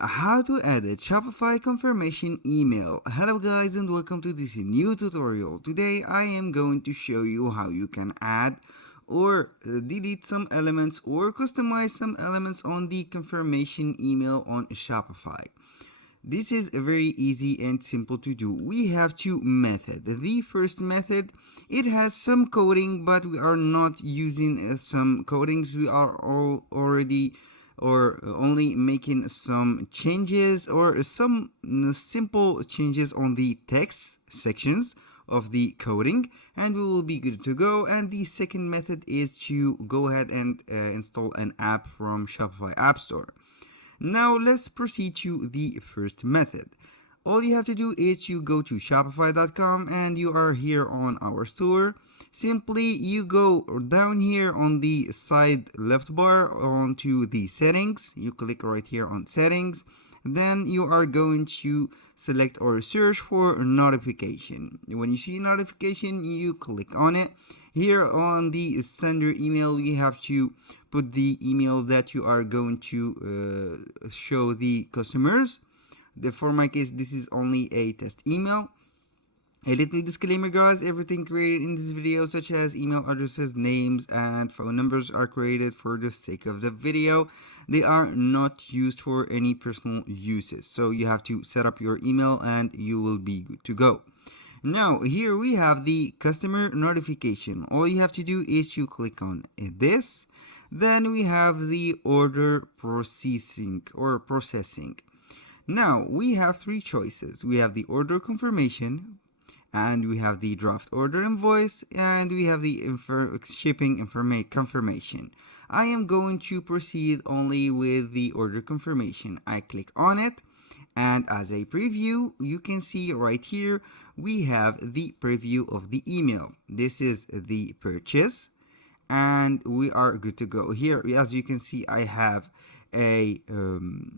How to edit Shopify confirmation email. Hello guys and welcome to this new tutorial. Today I am going to show you how you can add or delete some elements or customize some elements on the confirmation email on Shopify. This is very easy and simple to do. We have two methods. The first method, it has some coding, but we are not using some codings. We are all already or only making some changes or some simple changes on the text sections of the coding, and we will be good to go. And the second method is to go ahead and install an app from Shopify App Store. Now let's proceed to the first method. All you have to do is you go to shopify.com and you are here on our store. Simply you go down here on the side left bar onto the settings. You click right here on settings. Then you are going to select or search for notification. When you see notification, you click on it. Here on the sender email, you have to put the email that you are going to show the customers. For my case, this is only a test email. A little disclaimer guys, everything created in this video such as email addresses, names and phone numbers are created for the sake of the video. They are not used for any personal uses. So you have to set up your email and you will be good to go. Now here we have the customer notification. All you have to do is you click on this. Then we have the order processing. Now we have three choices. We have the order confirmation, and we have the draft order invoice, and we have the shipping confirmation. I am going to proceed only with the order confirmation. I click on it, and as a preview, you can see right here we have the preview of the email. This is the purchase, and we are good to go. Here, as you can see, I have a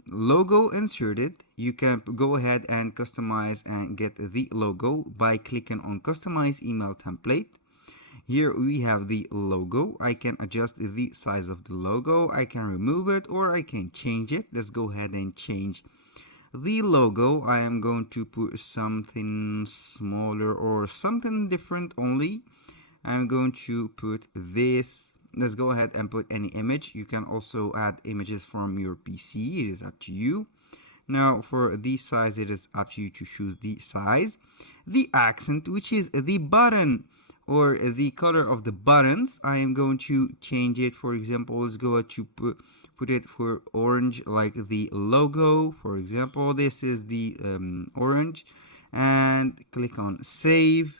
logo inserted. You can go ahead and customize and get the logo by clicking on customize email template. Here we have the logo. I can adjust the size of the logo. I can remove it or I can change it. Let's go ahead and change the logo. I am going to put something smaller or something different only. I'm going to put this. Let's go ahead and put any image. You can also add images from your PC. It is up to you. Now for the size, it is up to you to choose the size. The accent, which is the button or the color of the buttons, I am going to change it. For example, let's go ahead to put it for orange like the logo. For example, this is the orange, and click on save.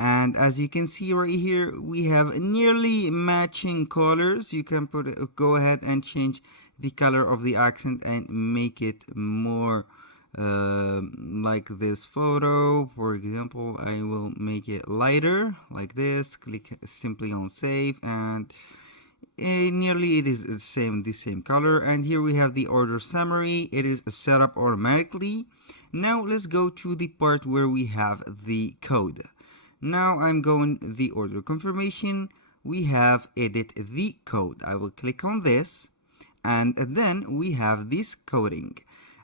And as you can see right here, we have nearly matching colors. You can go ahead and change the color of the accent and make it more like this photo. For example, I will make it lighter like this. Click simply on save, and nearly it is the same color. And here we have the order summary. It is set up automatically. Now let's go to the part where we have the code. Now I'm going the order confirmation. We have edit the code. I will click on this, and then we have this coding.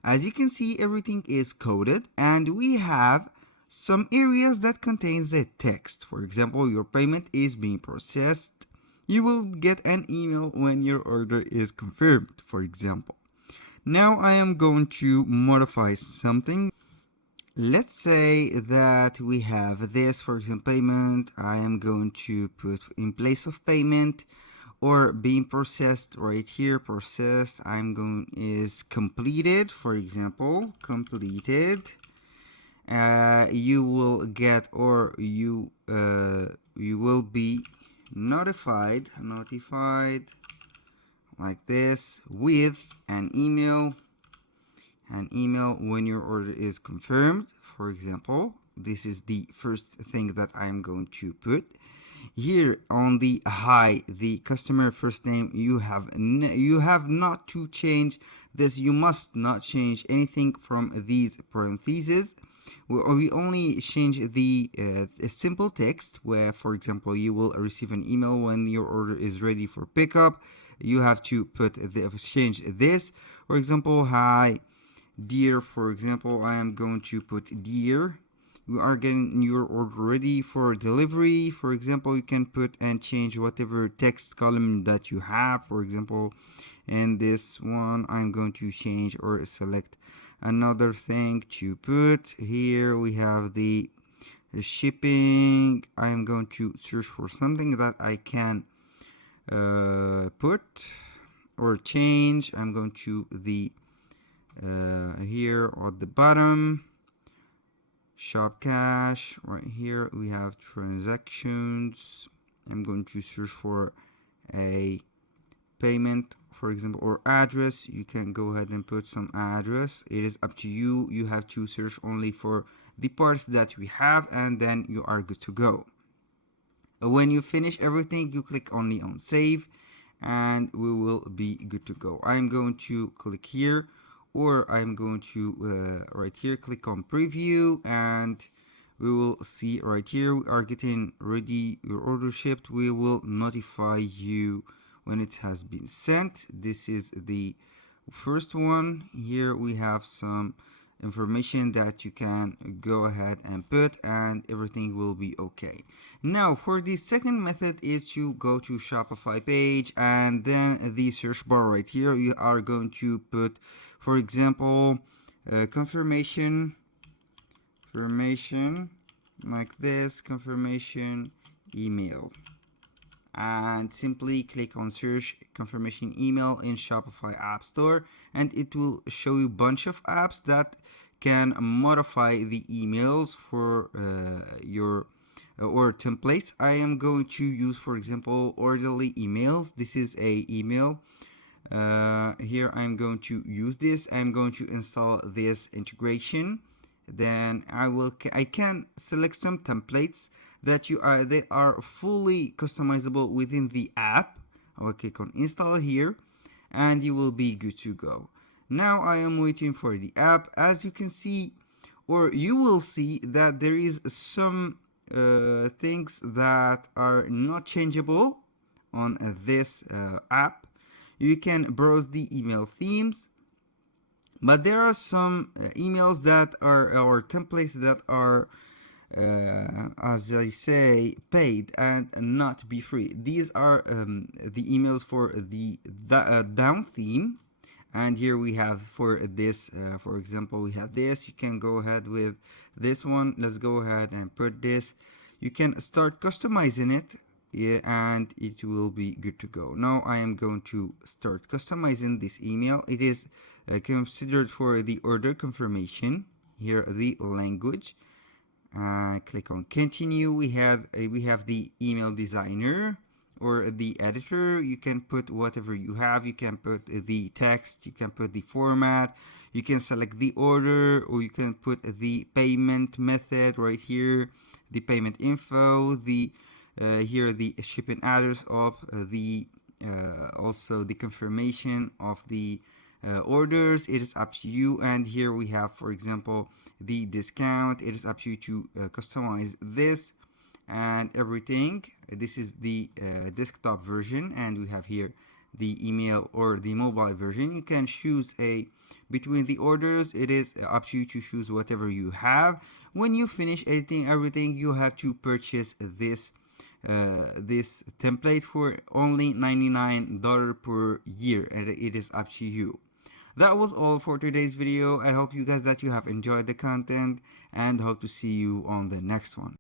As you can see, everything is coded, and we have some areas that contains a text. For example, your payment is being processed. You will get an email when your order is confirmed, for example. Now I am going to modify something. Let's say that we have this, for example, payment. I am going to put in place of payment or being processed right here. Processed, is completed, for example, completed. You will get, or you will be notified like this with an email when your order is confirmed. For example, this is the first thing that I'm going to put here on the the customer first name. You have not to change this. You must not change anything from these parentheses. We only change the simple text, where for example you will receive an email when your order is ready for pickup. You have to change this. For example, hi dear. For example, I am going to put dear. You are getting your order ready for delivery. For example, you can put and change whatever text column that you have. For example, in this one, I'm going to change or select another thing to put. Here we have the shipping. I'm going to search for something that I can put or change. I'm going to the here at the bottom, shop cash. Right here we have transactions. I'm going to search for a payment, for example, or address. You can go ahead and put some address. It is up to you. You have to search only for the parts that we have, and then you are good to go. When you finish everything, you click only on save, and we will be good to go. I'm going to click here, or I'm going to right here click on preview, and we will see right here we are getting ready your order shipped. We will notify you when it has been sent. This is the first one. Here we have some information that you can go ahead and put, and everything will be okay. Now for the second method is to go to Shopify page, and then the search bar right here you are going to put, for example, confirmation like this, confirmation email, and simply click on search confirmation email in Shopify App Store, and it will show you a bunch of apps that can modify the emails for your or templates. I am going to use, for example, orderly emails. This is a email. Here I'm going to use this. I'm going to install this integration. Then I can select some templates that they are fully customizable within the app. I will click on install here, and you will be good to go. Now I am waiting for the app. As you can see, or you will see, that there is some things that are not changeable on this app. You can browse the email themes, but there are some emails that are, or templates that are, as I say, paid and not be free. These are the emails for the down theme. And here we have for this, for example, we have this. You can go ahead with this one. Let's go ahead and put this. You can start customizing it, yeah, and it will be good to go. Now I am going to start customizing this email. It is considered for the order confirmation. Here the language. Click on continue. We have the email designer or the editor. You can put whatever you have. You can put the text, you can put the format, you can select the order, or you can put the payment method right here, the payment info, the here the shipping address of the also the confirmation of the orders. It is up to you. And here we have, for example, the discount. It is up to you to customize this and everything. This is the desktop version, and we have here the email or the mobile version. You can choose a between the orders. It is up to you to choose whatever you have. When you finish editing everything, you have to purchase this this template for only $99 per year, and it is up to you. That was all for today's video. I hope you guys that you have enjoyed the content, and hope to see you on the next one.